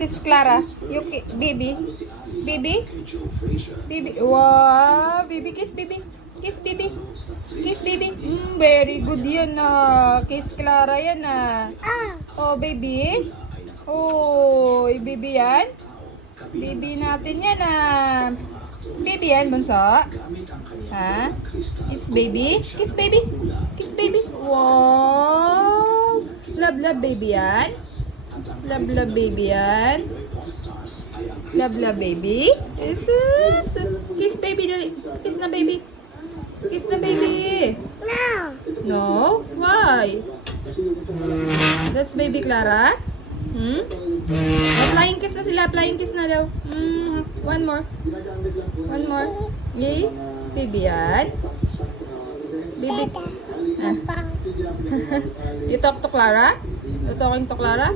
Sis Clara, baby. Baby? Baby. Wow, baby kiss baby. Kiss baby. Kiss baby. Very good yan na. Kiss Clara yan na. Oh, baby. Oh, baby yan. Baby natin yan na. Baby yan, bunso. Ha? It's baby. Kiss baby. Kiss baby. Wow. Love baby yan. Love baby yan. Love baby. Kiss baby dali. Kiss na baby. Kiss na baby. No? Why? That's baby Clara? Flying kiss na sila. Flying kiss na daw. One more. One more. Yay. Baby yan. Baby. You talk to Clara? You talking to Clara?